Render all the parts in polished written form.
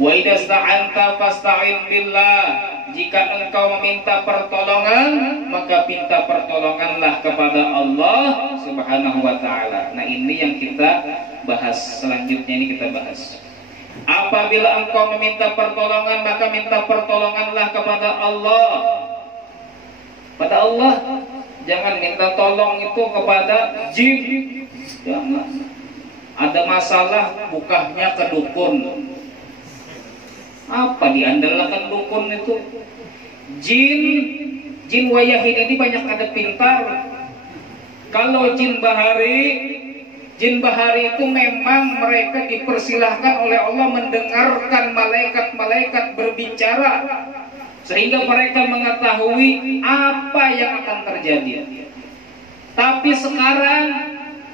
Wa idza sta'anta fasta'in billah. Jika engkau meminta pertolongan, maka minta pertolonganlah kepada Allah Subhanahu wa taala. Nah, ini yang kita bahas selanjutnya, ini kita bahas. Apabila engkau meminta pertolongan, maka minta pertolonganlah kepada Allah. Pada Allah. Jangan minta tolong itu kepada jin. Jangan. Ada masalah, bukanya ke dukun. Apa diandalkan dukun itu? Jin wayahin ini banyak ada pintar. Kalau jin bahari itu memang mereka dipersilahkan oleh Allah mendengarkan malaikat-malaikat berbicara, sehingga mereka mengetahui apa yang akan terjadi. Tapi sekarang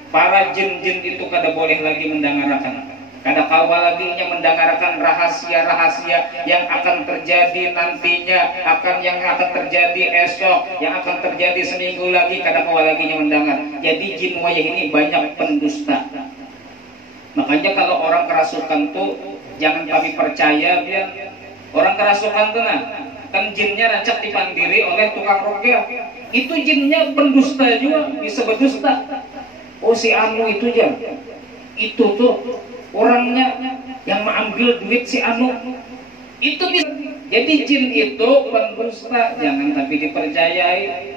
para jin-jin itu kada boleh lagi mendengarkan. Kada kawa lagi mendengarkan rahasia-rahasia yang akan terjadi nantinya, yang akan terjadi esok, yang akan terjadi seminggu lagi, kada kawa lagi mendengar. Jadi jin wayah ini banyak pendusta. Makanya kalau orang kerasukan tuh jangan kami percaya dia. Orang kerasukan tuh kan jinnya rancak dipandiri oleh tukang ruqyah. Itu jinnya pendusta juga, bisa berdusta. Oh si anu itu aja. Itu tuh orangnya yang mengambil duit si anu itu bisa. Jadi jin itu pendusta, jangan tapi dipercayai.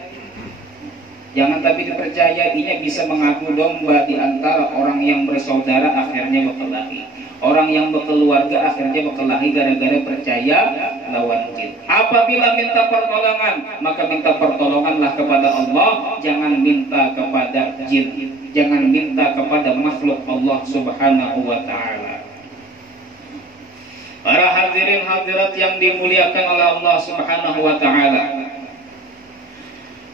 Jangan tapi dipercayainya bisa mengadu domba di antara orang yang bersaudara akhirnya berkelahi. Orang yang berkeluarga akhirnya berkelahi gara-gara percaya lawan jin. Apabila minta pertolongan, maka minta pertolonganlah kepada Allah, jangan minta kepada jin. Jangan minta kepada makhluk Allah Subhanahu wa taala. Para hadirin hadirat yang dimuliakan oleh Allah Subhanahu wa taala.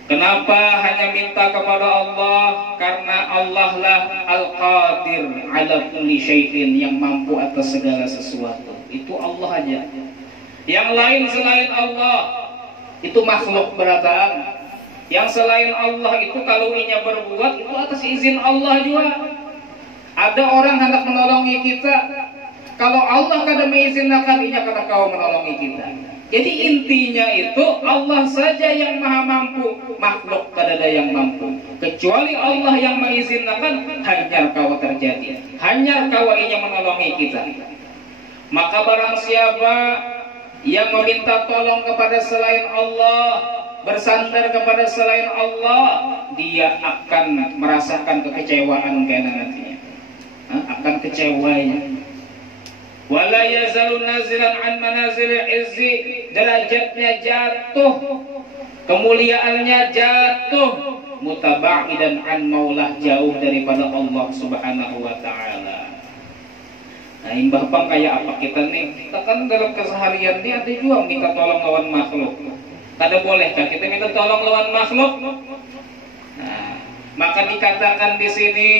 Kenapa hanya minta kepada Allah? Karena Allah lah Al-Qadir ala kulli syai'in, yang mampu atas segala sesuatu. Itu Allah aja. Yang lain selain Allah itu makhluk berataan. Yang selain Allah itu kalau inya berbuat itu atas izin Allah juga. Ada orang hendak menolongi kita, kalau Allah kada mengizinkan inya kada kau menolongi kita. Jadi intinya itu Allah saja yang maha mampu, makhluk kada ada yang mampu. Kecuali Allah yang mengizinkan, hanya kau terjadi, hanya kau inya menolongi kita. Maka barang siapa yang meminta tolong kepada selain Allah, bersandar kepada selain Allah, dia akan merasakan kekecewaan karena nantinya akan kecewanya. Wala yazalu nazilan an manazilil izzi, derajatnya jatuh, kemuliaannya jatuh, mutaba'idan an maulah, jauh daripada Allah Subhanahu wa taala. Nah, imbah bang kayak apa kita nih? Kita kan dalam keseharian ini ada juga minta tolong lawan makhluk. Kada bolehkah kita minta tolong lawan makhluk? Nah, maka dikatakan di sini,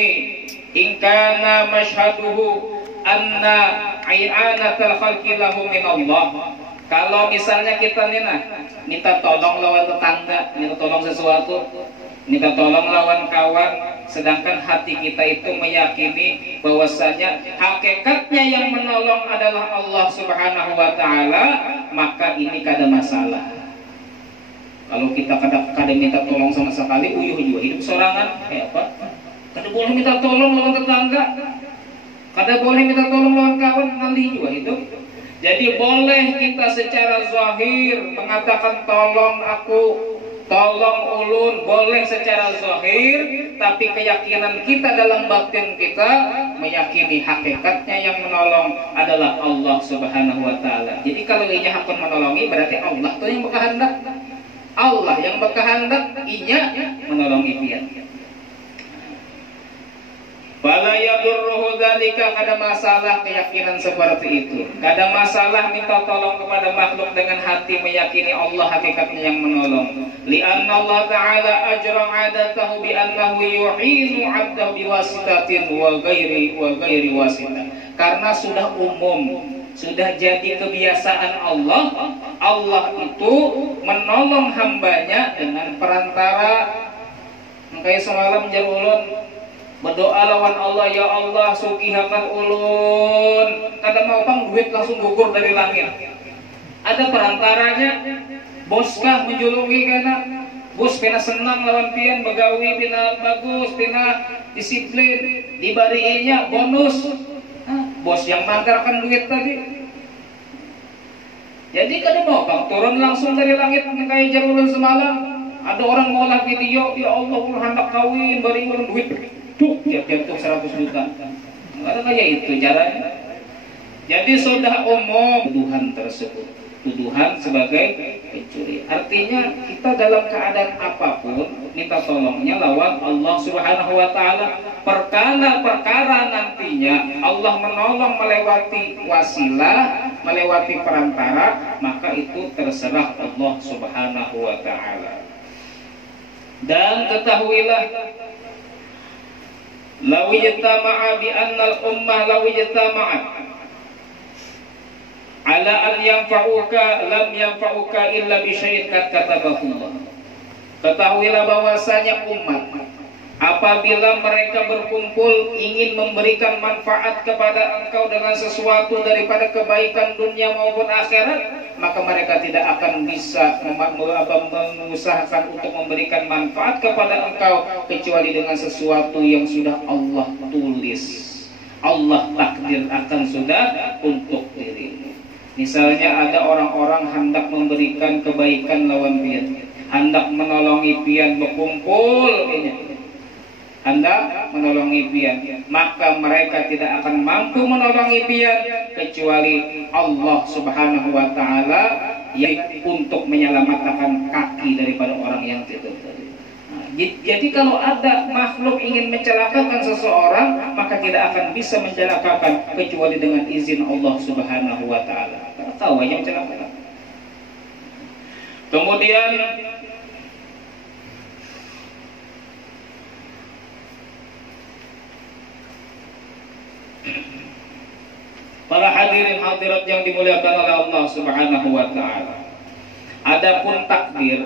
in kana masyhaduhu anna i'anatal khalqi lahu min Allah. Kalau misalnya kita nih minta tolong lawan tetangga, minta tolong sesuatu, minta tolong lawan kawan, sedangkan hati kita itu meyakini bahwasanya hakikatnya yang menolong adalah Allah Subhanahu wa taala, maka ini kada masalah. Kalau kita kada minta tolong sama sekali, uyuh juga hidup sorangan, kayak apa? Kada boleh minta tolong lawan tetangga, kada boleh minta tolong lawan kawan, nanti juga hidup. Jadi boleh kita secara zahir mengatakan tolong aku, tolong ulun, boleh secara zahir, tapi keyakinan kita dalam batin kita meyakini hakikatnya yang menolong adalah Allah Subhanahu wa taala. Jadi kalau inya akan menolongi, berarti Allah tuh yang berkehendak. Allah yang berkehendak, inya menolongi dia. Fala yadurruhu dzalika, kada masalah keyakinan seperti itu. Kada masalah minta tolong kepada makhluk dengan hati meyakini Allah hakikatnya yang menolong. Li'anna Allah Ta'ala ajra 'adatahu bi annahu yu'inu 'abdahu biwasitatin wa ghairi wasitah. Karena sudah umum, sudah jadi kebiasaan Allah, Allah itu menolong hambanya dengan perantara. Makanya semalam jar ulun, Berdoa lawan Allah, ya Allah sugihakan ulun. Kada mau pang duit langsung gugur dari langit. Ada perantaranya. Bos kah menjulungi kana? Bos pina senang lawan pian, begawi pina bagus, pina disiplin, dibariinya bonus. Bos yang manggarkan duit tadi. Jadi kada mau pang turun langsung dari langit kayak jaruran semalam. Ada orang ngolah video, ya Allah ulun hendak kawin, bari ulun duit. Tuh, jatuh 100 juta. Ada kayak itu caranya. Jadi sudah umum tuduhan tersebut. Tuduhan sebagai pencuri. Artinya kita dalam keadaan apapun minta tolongnya lawan Allah Subhanahu wa taala. Perkara nantinya Allah menolong melewati wasilah, melewati perantara, maka itu terserah Allah Subhanahu wa taala. Dan ketahuilah law ijtama'a bi anna al-ummah law ijtama'at ala an yanfa'uka lam yanfa'uka illa bi syai'in qad katabahu Allah. Ketahuilah bahwasanya umat apabila mereka berkumpul ingin memberikan manfaat kepada engkau dengan sesuatu daripada kebaikan dunia maupun akhirat, maka mereka tidak akan bisa mengusahakan untuk memberikan manfaat kepada engkau kecuali dengan sesuatu yang sudah Allah tulis, Allah takdir akan sudah untuk dirimu. Misalnya ada orang-orang hendak memberikan kebaikan lawan pian, hendak menolongi pian, berkumpul ini hendak menolongi pian, maka mereka tidak akan mampu menolongi pian kecuali Allah Subhanahu wa taala yang untuk menyelamatkan kaki daripada orang yang tidur tadi. Jadi kalau ada makhluk ingin mencelakakan seseorang, maka tidak akan bisa mencelakakan kecuali dengan izin Allah Subhanahu wa taala. Tahu aja mencelakakan. Kemudian para hadirin hadirat yang dimuliakan oleh Allah Subhanahu wa taala. Adapun takdir,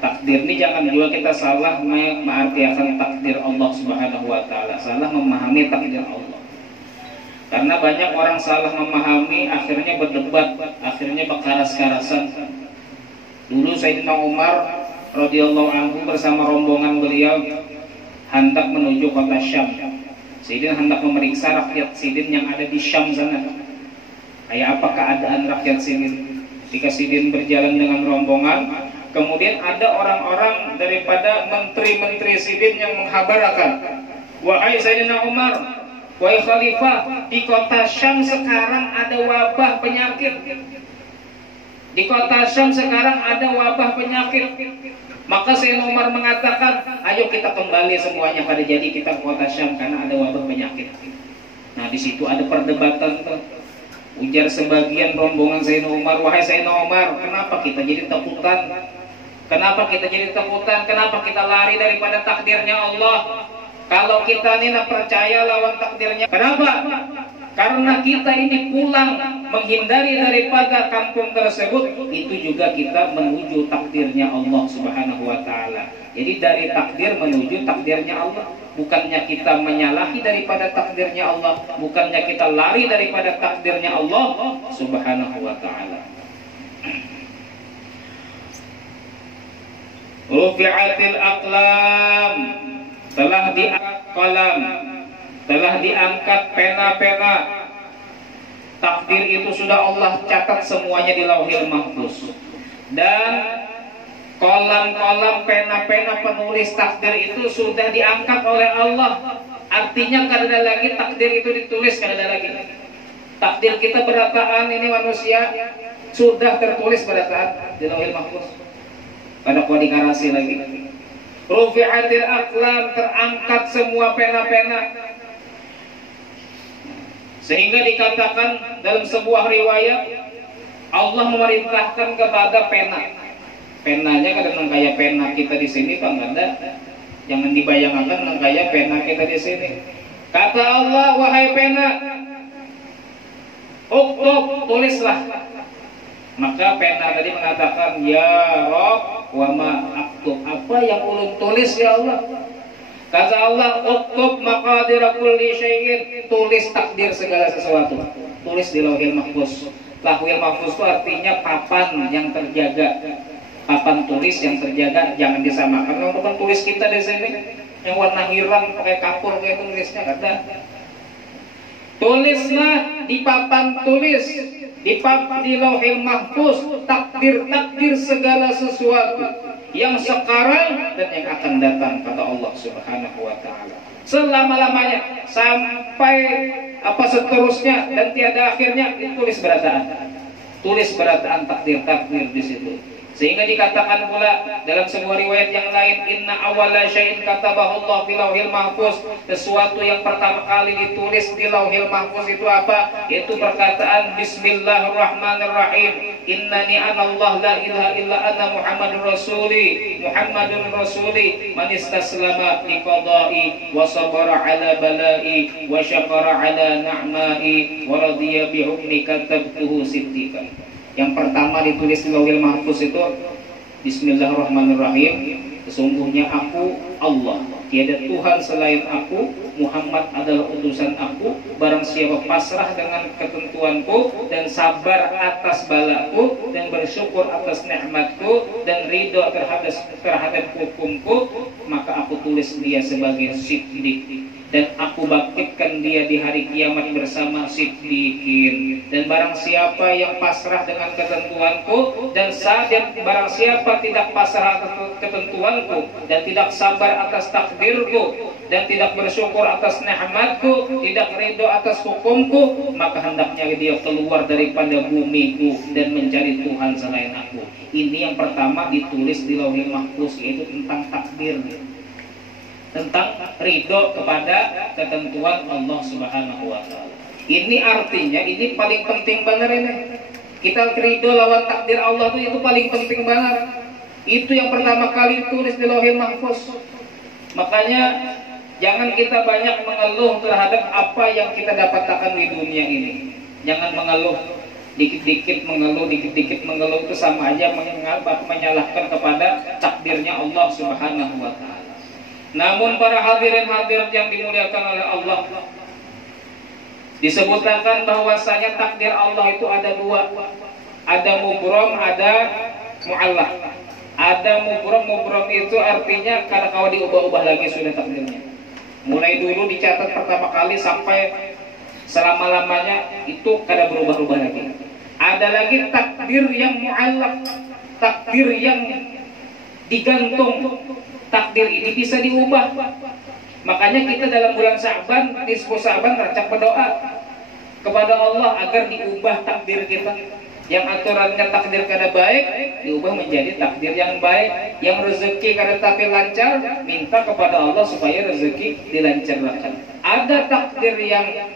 takdir ini jangan juga kita salah mengartikan takdir Allah Subhanahu wa taala, salah memahami takdir Allah. Karena banyak orang salah memahami, akhirnya berdebat, akhirnya berkaras-karasan. Dulu Sayyidina Umar radhiyallahu anhu bersama rombongan beliau hendak menuju kota Syam. Sayyidin hendak memeriksa rakyat Sidin yang ada di Syam sana. Kayak apa keadaan rakyat Sidin? Ketika Sidin berjalan dengan rombongan, kemudian ada orang-orang daripada menteri-menteri Sidin yang menghabarkan, wahai Sayyidina Umar, wahai Khalifah, di kota Syam sekarang ada wabah penyakit. Di kota Syam sekarang ada wabah penyakit. Maka Sayyidina Umar mengatakan, ayo kita kembali semuanya pada jadi kita ke kota Syam karena ada wabah penyakit. Nah di situ ada perdebatan tuh. Ujar sebagian rombongan Sayyidina Umar, wahai Sayyidina Umar, kenapa kita jadi takutan? Kenapa kita jadi takutan? Kenapa kita lari daripada takdirnya Allah? Kalau kita ini nak percaya lawan takdirnya, kenapa? Karena kita ini pulang menghindari daripada kampung tersebut, itu juga kita menuju takdirnya Allah Subhanahu wa taala. Jadi dari takdir menuju takdirnya Allah. Bukannya kita menyalahi daripada takdirnya Allah, bukannya kita lari daripada takdirnya Allah Subhanahu wa taala. Rufi'atil aqlam, telah diangkat qalam, telah diangkat pena-pena. Takdir itu sudah Allah catat semuanya di Lauhil Mahfuz. Dan kolam-kolam pena-pena penulis takdir itu sudah diangkat oleh Allah. Artinya kada lagi takdir itu ditulis, kada lagi. Takdir kita berataan ini manusia sudah tertulis berataan di Lauhil Mahfuz. Kada kau dikarasi lagi. Rufi'atil aqlam, terangkat semua pena-pena. Sehingga dikatakan dalam sebuah riwayat, Allah memerintahkan kepada pena. Penanya kadang kayak pena kita di sini, Pak, enggak ada. Jangan dibayangkan kayak pena kita di sini. Kata Allah, wahai pena, uktub, tulislah. Maka pena tadi mengatakan, ya Rabb, wa ma aktub, apa yang ulun tulis ya Allah? Kata Allah, "Uktub maqadira kulli syai'in." Tulis takdir segala sesuatu. Tulis di Lauhil Mahfuz. Lauhil Mahfuz itu artinya papan yang terjaga. Papan tulis yang terjaga, jangan disamakan. Kalau papan tulis kita di sini yang warna hiram pakai kapur kayak tulisnya kata. Tulislah di papan tulis, di Lauhil Mahfuz, takdir segala sesuatu yang sekarang dan yang akan datang, kata Allah Subhanahu wa taala. Selama-lamanya sampai apa seterusnya dan tiada akhirnya, ditulis berataan. Tulis berataan takdir di situ. Sehingga dikatakan pula dalam sebuah riwayat yang lain, inna awwala syai'in katabahu Allah fi Lauhil Mahfuz. Sesuatu yang pertama kali ditulis di Lauhil Mahfuz itu apa? Yaitu perkataan Bismillahirrahmanirrahim. Innani anallah la ilaha illa ana Muhammadur Rasuli. Muhammadun Rasuli man istaslama li qada'i wa sabara ala bala'i wa syakara ala na'ma'i wa radiya bi hukmi katabtuhu siddiqan. Yang pertama ditulis di Lauhil Mahfuz itu Bismillahirrahmanirrahim. Sesungguhnya aku Allah, tiada Tuhan selain aku, Muhammad adalah utusan aku. Barang siapa pasrah dengan ketentuanku dan sabar atas balaku dan bersyukur atas nikmatku dan ridho terhadap hukumku, maka aku tulis dia sebagai siddiq. Dan aku bangkitkan dia di hari kiamat bersama siddiqin. Dan barang siapa yang pasrah dengan ketentuanku dan barang siapa tidak pasrah ketentuanku dan tidak sabar atas takdirku dan tidak bersyukur atas nikmatku, tidak ridho atas hukumku, maka hendaknya dia keluar daripada bumiku dan mencari Tuhan selain aku. Ini yang pertama ditulis di Lauhil Mahfuz, yaitu tentang takdir, tentang ridho kepada ketentuan Allah Subhanahu wa taala. Ini artinya ini paling penting banget ini. Kita ridho lawan takdir Allah itu paling penting banget. Itu yang pertama kali ditulis di Lauhil Mahfuz. Makanya jangan kita banyak mengeluh terhadap apa yang kita dapatkan di dunia ini. Jangan mengeluh, dikit-dikit mengeluh itu sama aja menyalahkan kepada takdirnya Allah Subhanahu wa taala. Namun para hadirin yang dimuliakan oleh Allah, disebutkan bahwasanya takdir Allah itu ada dua. Ada mubrom, ada mu'allaq. Ada mubrom itu artinya kada kau diubah-ubah lagi sudah takdirnya. Mulai dulu dicatat pertama kali sampai selama-lamanya itu kada berubah-ubah lagi. Ada lagi takdir yang mu'allaq, takdir yang digantung. Takdir ini bisa diubah. Makanya kita dalam bulan Sya'ban, nisfu Sya'ban rancak berdoa kepada Allah agar diubah takdir kita. Yang aturannya takdir kada baik diubah menjadi takdir yang baik. Yang rezeki kada tapi lancar, minta kepada Allah supaya rezeki dilancarkan. Ada takdir yang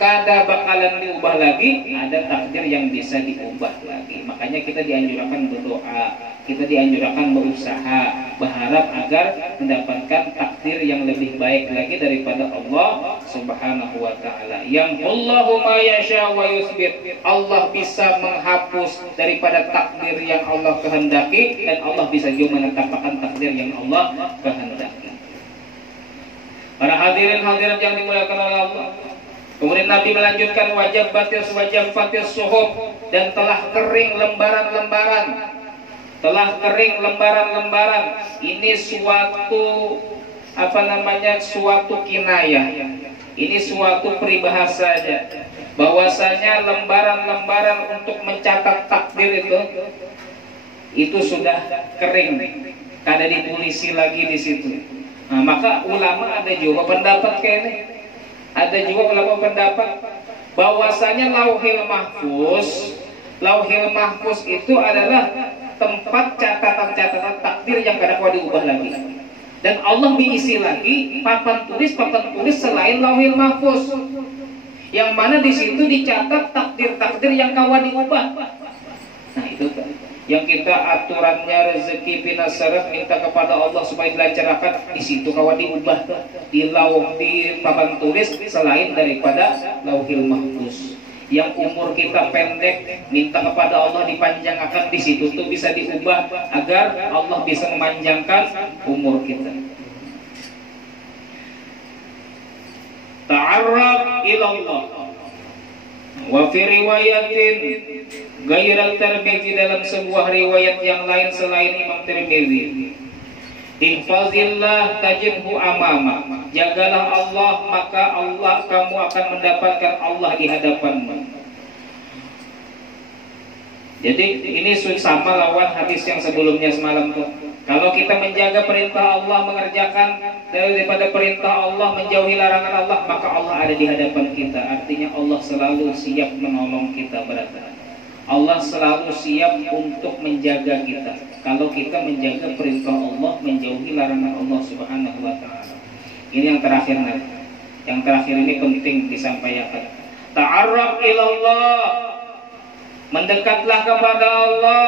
kada bakalan diubah lagi, ada takdir yang bisa diubah lagi. Makanya kita dianjurkan berdoa, kita dianjurkan berusaha, berharap agar mendapatkan takdir yang lebih baik lagi daripada Allah Subhanahu wa taala. Yang Allahu ma yasha wa yusbit. Allah bisa menghapus daripada takdir yang Allah kehendaki dan Allah bisa juga menetapkan takdir yang Allah kehendaki. Para hadirin yang dimuliakan oleh Allah. Kemudian Nabi melanjutkan wajab fatis suhub, dan telah kering lembaran-lembaran. Ini suatu suatu kinayah. Ini suatu peribahasa saja. Bahwasanya lembaran-lembaran untuk mencatat takdir itu sudah kering, kada ditulisi lagi di situ. Nah, maka ulama ada juga pendapat kayak ini. Ada juga ulama pendapat bahwasanya Lauhil Mahfuz itu adalah tempat catatan-catatan takdir yang kada kuat diubah lagi. Dan Allah mengisi lagi papan tulis selain Lauhil Mahfuz, yang mana di situ dicatat takdir-takdir yang kawan diubah. Nah itu kan yang kita aturannya rezeki pinasaraf minta kepada Allah supaya dilancarkan, di situ kawan diubah di papan tulis selain daripada Lauhil Mahfuz. Yang umur kita pendek minta kepada Allah dipanjangkan, di situ tuh bisa diubah agar Allah bisa memanjangkan umur kita. ta'arraf ila Allah. Wa fi riwayatin ghairat Tirmidzi, dalam sebuah riwayat yang lain selain Imam Tirmidzi, ihfazillah tajidhu amama, jagalah Allah maka Allah kamu akan mendapatkan Allah di hadapanmu. Jadi ini sama lawan hadis yang sebelumnya semalam tuh. Kalau kita menjaga perintah Allah, mengerjakan daripada perintah Allah, menjauhi larangan Allah, maka Allah ada di hadapan kita. Artinya Allah selalu siap menolong kita berada. Allah selalu siap untuk menjaga kita. Kalau kita menjaga perintah Allah, menjauhi larangan Allah Subhanahu wa taala. Ini yang terakhir nanti. Yang terakhir ini penting disampaikan. Ta'arraf ilallah. Mendekatlah kepada Allah.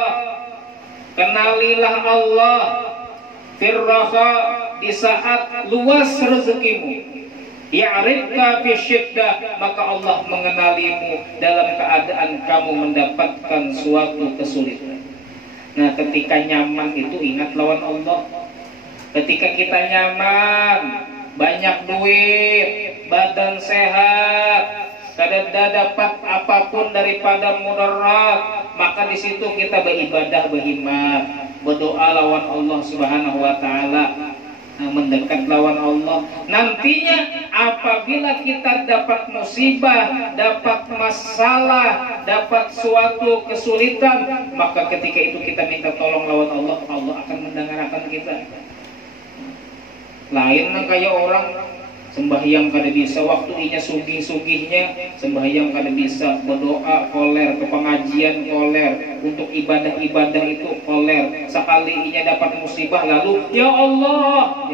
Kenalilah Allah. Firraha, di saat luas rezekimu. Ya'rifka fi syiddah, maka Allah mengenalimu dalam keadaan kamu mendapatkan suatu kesulitan. Nah, ketika nyaman itu ingat lawan Allah. Ketika kita nyaman, banyak duit, badan sehat, kada dapat apapun daripada mudarat, maka di situ kita beribadah, berhimmat, berdoa lawan Allah Subhanahu wa taala. Mendekat lawan Allah. Nantinya apabila kita dapat musibah, dapat masalah, dapat suatu kesulitan, maka ketika itu kita minta tolong lawan Allah, Allah akan mendengarkan kita. Lain kayak orang sembahyang kada bisa, waktu inya sugih-sugihnya sembahyang kada bisa, berdoa koler, ke pengajian koler, untuk ibadah-ibadah itu koler. Sekali inya dapat musibah lalu ya Allah,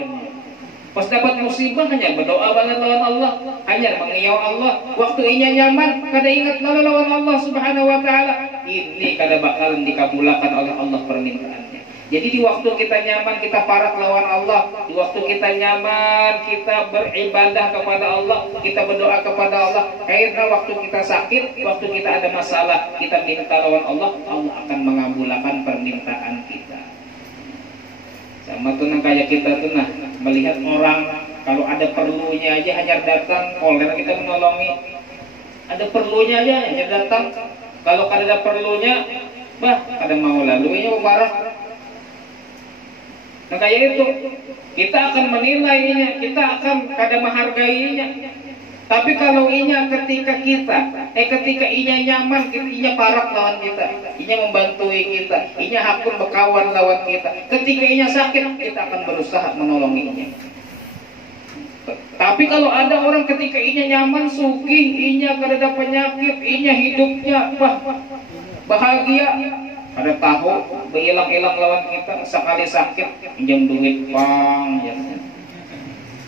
pas dapat musibah hanya berdoa banget lawan Allah, hanya mengiyau Allah. Waktu inya nyaman kada ingat lawan Allah Subhanahu wa taala, ini kada bakalan dikabulkan oleh Allah permintaannya. Jadi di waktu kita nyaman kita parat lawan Allah, di waktu kita nyaman kita beribadah kepada Allah, kita berdoa kepada Allah. Karena waktu kita sakit, waktu kita ada masalah, kita minta lawan Allah, Allah akan mengabulkan permintaan kita. Sama tuh kayak kita tuh melihat orang kalau ada perlunya aja hanya datang, koler kita menolongi. Ada perlunya aja hanya datang. Kalau kada ada perlunya, kada mau lalu ini parah. Nah kayak itu kita akan menilainya, kita akan kada menghargainya. Tapi kalau inya ketika inya nyaman, inya parak lawan kita, inya membantui kita, inya hakun berkawan lawan kita. Ketika inya sakit, kita akan berusaha menolonginya. Tapi kalau ada orang ketika inya nyaman, sugih, inya kada ada penyakit, inya hidupnya bahagia, ada tahu behilang-hilang lawan kita. Sekali sakit minjam duit bang, ya.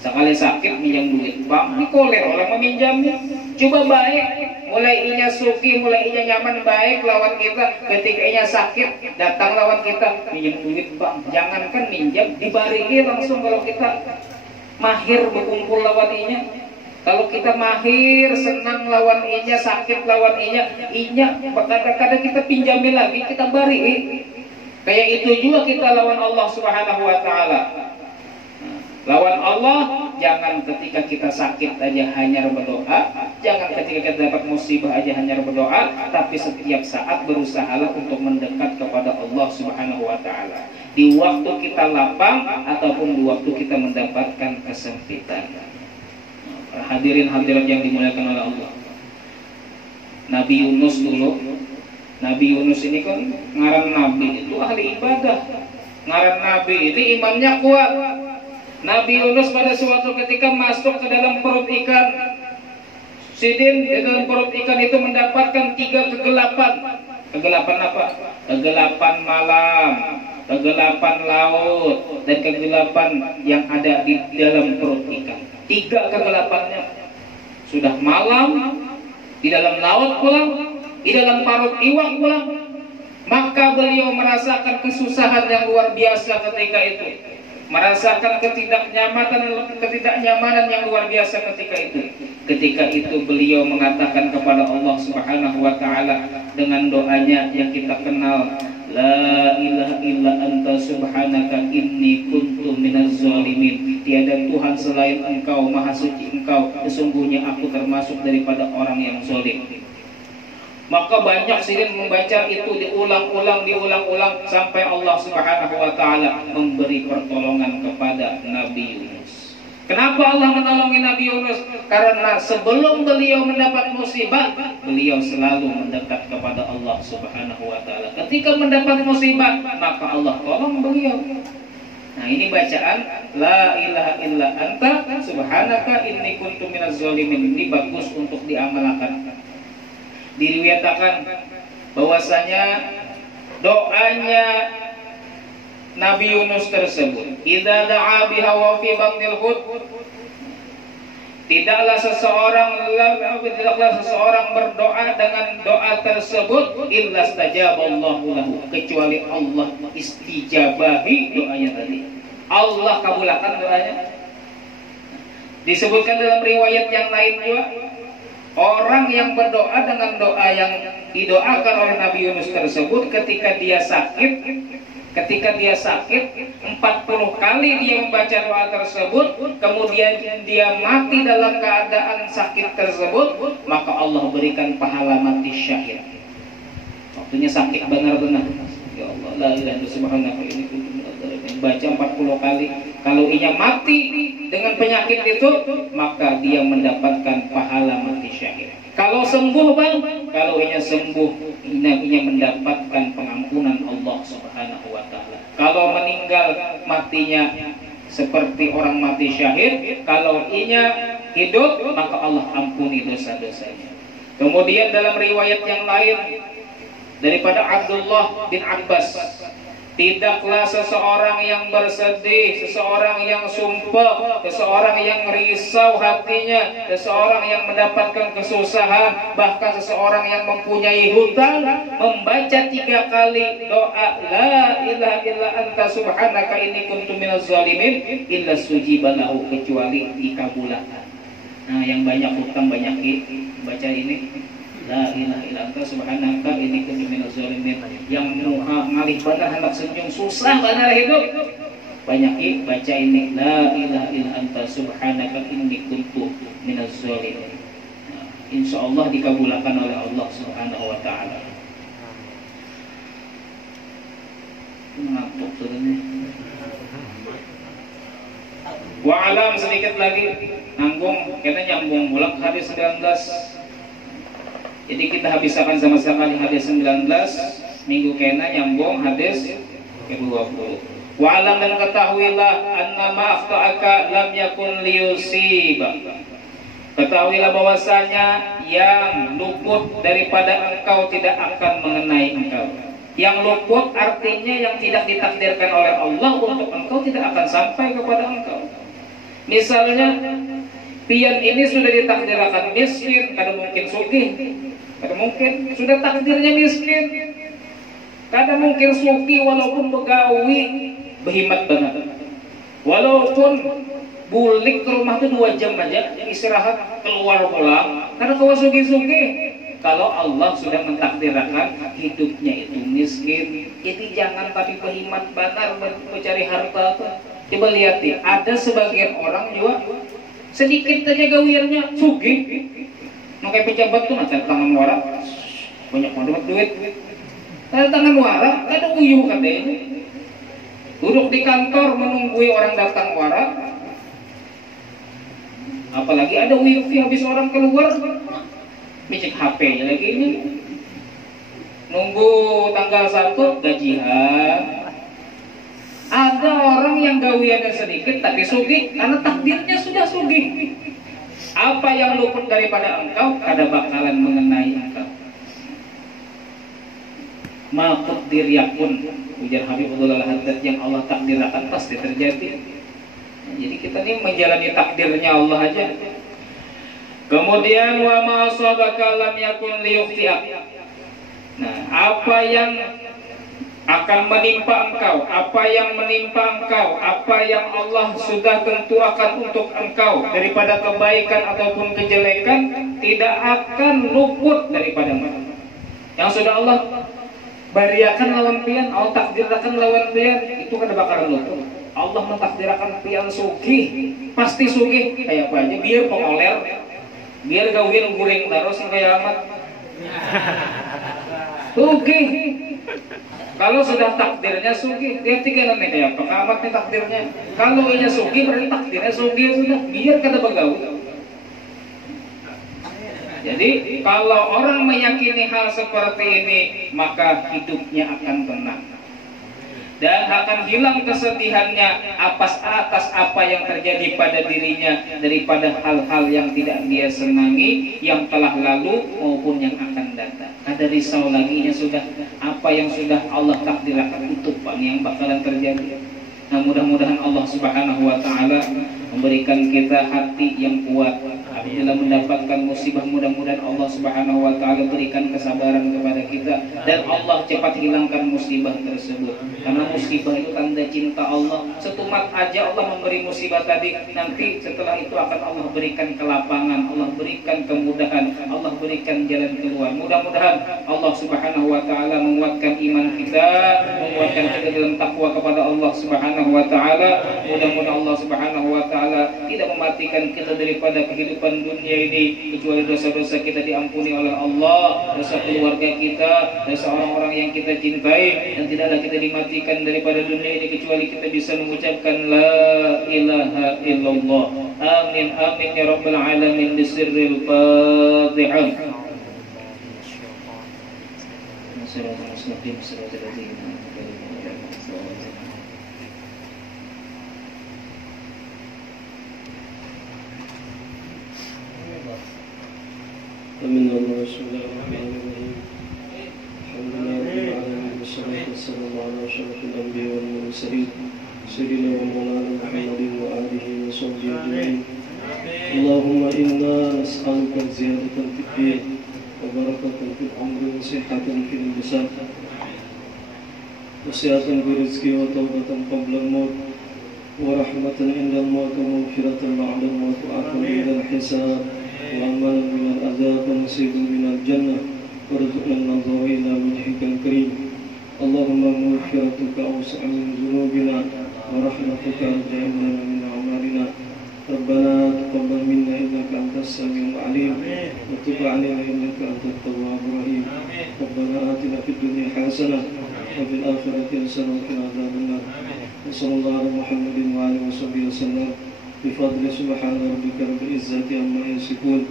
Sekali sakit minjam duit bang, ini koler orang meminjamnya. Coba baik, mulai inya suki, mulai inya nyaman baik lawan kita. Ketika inya sakit datang lawan kita, minjam duit bang. Jangankan minjam, dibariin langsung. Kalau kita mahir berkumpul lawan inya, kalau kita mahir, senang lawan inya, sakit lawan inya kadang-kadang kita pinjamin lagi, kita bari. Kayak itu juga kita lawan Allah Subhanahu wa taala. Lawan Allah, jangan ketika kita sakit aja hanya berdoa, jangan ketika kita dapat musibah aja hanya berdoa, tapi setiap saat berusahalah untuk mendekat kepada Allah Subhanahu wa taala. Di waktu kita lapang ataupun di waktu kita mendapatkan kesempitan. Hadirin hadirat yang dimuliakan oleh Allah. Nabi Yunus dulu, Nabi Yunus ini kan ngaran Nabi itu ahli ibadah. Ngaran Nabi ini imannya kuat. Nabi Yunus pada suatu ketika masuk ke dalam perut ikan. Sidin di dalam perut ikan itu mendapatkan 3 kegelapan. Kegelapan apa? Kegelapan malam, kegelapan laut, dan kegelapan yang ada di dalam perut ikan. 3 kegelapannya. Sudah malam, di dalam laut pulang, di dalam parut iwak pulang. Maka beliau merasakan kesusahan yang luar biasa ketika itu. Merasakan ketidaknyamanan yang luar biasa ketika itu. Ketika itu beliau mengatakan kepada Allah Subhanahu wa taala dengan doanya yang kita kenal, La ilaha illa anta subhanaka inni kuntu minaz zalimin. Tiada Tuhan selain Engkau, maha suci Engkau, sesungguhnya aku termasuk daripada orang yang zalim. Maka banyak sirin membaca itu diulang-ulang sampai Allah Subhanahu wa taala memberi pertolongan kepada Nabi Yunus. Kenapa Allah menolongi Nabi Yunus? Karena sebelum beliau mendapat musibah, beliau selalu mendekat kepada Allah Subhanahu wa taala. Ketika mendapat musibah, maka Allah tolong beliau. Nah, ini bacaan la ilaha illa anta subhanaka inni kuntu minaz zalimin. Ini bagus untuk diamalkan. Diriwayatkan bahwasanya doanya Nabi Yunus tersebut, idza da'a biha wa fi batnil hut, tidaklah seseorang berdoa dengan doa tersebut illa stajaballahu lahu, kecuali Allah istijabahi doanya tadi. Allah kabulkan doanya. Disebutkan dalam riwayat yang lain juga, orang yang berdoa dengan doa yang didoakan oleh Nabi Yunus tersebut ketika dia sakit 40 kali dia membaca doa tersebut, kemudian dia mati dalam keadaan sakit tersebut, maka Allah berikan pahala mati syahid. Waktunya sakit benar-benar. Ya Allah, la ilaha illallah subhanaka inni kuntu minadz zalimin. Baca 40 kali. Kalau ia mati dengan penyakit itu, maka dia mendapatkan pahala mati syahid. Kalau sembuh bang, kalau ia sembuh, ia mendapatkan pengampunan Allah Subhanahu wa taala. Kalau meninggal matinya seperti orang mati syahid, kalau ia hidup maka Allah ampuni dosa-dosanya. Kemudian dalam riwayat yang lain daripada Abdullah bin Abbas, tidaklah seseorang yang bersedih, seseorang yang sumpah, seseorang yang risau hatinya, seseorang yang mendapatkan kesusahan, bahkan seseorang yang mempunyai hutang, membaca 3 kali doa la ilaha illa anta subhanaka inni kuntu minaz zalimin illa sujiba lahu, kecuali dikabulkan. Nah, yang banyak hutang banyak baca ini la ilaha illa anta subhanaka inni kuntu minaz zalimin. Yang ngalih benar hendak senyum susah benar hidup, banyak baca ini la ilaha illa anta subhanaka inni kuntu minaz zalimin. Nah, insyaallah dikabulkan oleh Allah Subhanahu wa taala. Ngantuk tuh ini. Wa alam sedikit lagi nanggung, kita nyambung bulak hadis 19. Jadi kita habiskan sama-sama di hadis 19, minggu kena nyambung hadis ke-20. Wa alam, dan ketahuilah annama akhta'aka lam yakun liyusiba. Ketahuilah bahwasanya yang luput daripada engkau tidak akan mengenai engkau. Yang luput artinya yang tidak ditakdirkan oleh Allah untuk engkau tidak akan sampai kepada engkau. Misalnya pian ini sudah ditakdirkan miskin, kada mungkin sugih. Kada mungkin, sudah takdirnya miskin. Kada mungkin suki walaupun begawi berhimat banget. Walaupun bulik ke rumah itu 2 jam aja istirahat, keluar pulang, kada kawa suki-suki. Kalau Allah sudah mentakdirkan hidupnya itu miskin, jadi jangan tapi berhimat benar mencari harta. Coba lihat ya, ada sebagian orang juga sedikit aja gawiannya sugih. Makai pejabat tuh macam tangan warak, banyak banget duit. Ada tangan warak, ada uyuh katanya. Duduk di kantor menunggui orang datang warak. Apalagi ada uyuh habis orang keluar, micik HP-nya lagi ini. Nunggu tanggal 1 gajian. Ada orang yang gawiannya sedikit tapi sugih karena takdirnya sudah sugih. Apa yang luput daripada engkau kada bakalan mengenai engkau. Ma qaddir yakun, ujar Habibullah Al-Haddad, yang Allah takdirkan pasti terjadi. Jadi kita ini menjalani takdirnya Allah aja. Kemudian wa ma asabaka lam yakun liyukhti'ak. Nah, apa yang akan menimpa engkau, apa yang menimpa engkau, apa yang Allah sudah tentukan untuk engkau daripada kebaikan ataupun kejelekan, tidak akan luput daripada engkau. Yang sudah Allah bariakan lawan pian, Allah takdirakan lawan pian, itu kan bakaran lutu. Allah mentakdirakan pian sugih, pasti sugih kayak apa aja, biar pengoler, biar gawin guring terus kayak amat. Sugih. Kalau sudah takdirnya sugih, dia tiga nanti kayak apa? Kamatnya takdirnya. Kalau inya sugih berarti takdirnya sugih sudah, biar kata bagawi. Jadi kalau orang meyakini hal seperti ini, maka hidupnya akan tenang dan akan hilang kesedihannya atas apa yang terjadi pada dirinya daripada hal-hal yang tidak dia senangi, yang telah lalu maupun yang akan datang. Ada risau lagi nya sudah apa yang sudah Allah takdirkan itu Pak yang bakalan terjadi. Nah, mudah-mudahan Allah Subhanahu wa taala memberikan kita hati yang kuat apabila mendapatkan musibah. Mudah-mudahan Allah Subhanahu wa taala berikan kesabaran kepada kita dan Allah cepat hilangkan musibah tersebut. Karena musibah itu tanda cinta Allah. Setumat aja Allah memberi musibah tadi, nanti setelah itu akan Allah berikan kelapangan, Allah berikan kemudahan, Allah berikan jalan keluar. Mudah-mudahan Allah Subhanahu wa taala menguatkan iman kita, menguatkan kita dalam takwa kepada Allah Subhanahu wa taala. Mudah-mudahan Allah Subhanahu wa taala tidak mematikan kita daripada kehidupan dunia ini kecuali dosa-dosa kita diampuni oleh Allah, dosa keluarga kita, dosa orang-orang yang kita cintai, dan tidaklah kita dimatikan daripada dunia ini kecuali kita bisa mengucapkan la ilaha illallah. Amin amin ya rabbal alamin bisirril Fatihah. Amin. Bismillahirrahmanirrahim. Alhamdulillah rabbil alamin wassalatu wassalamu ala asyrafil anbiya'i wal mursalin sayyidina wa maulana Muhammadin wa alihi wa sahbihi ajma'in. Allahumma inna nas'aluka ziyadatan fid din wa barakatan fil umri wa sihhatan fil lisan wa sihhatan fil rizqi wa tawbatan qabla al-maut wa rahmatan inda al-maut wa maghfiratan ba'da al-maut wa afwan inda al-hisab وأمانا من العذاب ونصيبا من الجنة وارزقنا النظر إلى وجهك الكريم. اللهم مغفرتك أوسع من ذنوبنا ورحمتك أرجى لنا من أعمالنا. ربنا تقبل منا إنك أنت السميع العليم وتب علينا إنك أنت التواب الرحيم. ربنا آتنا في الدنيا حسنة وفي الآخرة حسنة وقنا عذاب النار. وصلى الله على محمد وآله وصحبه وسلم. بفضل سبحان ربك رب العزة عما يصفون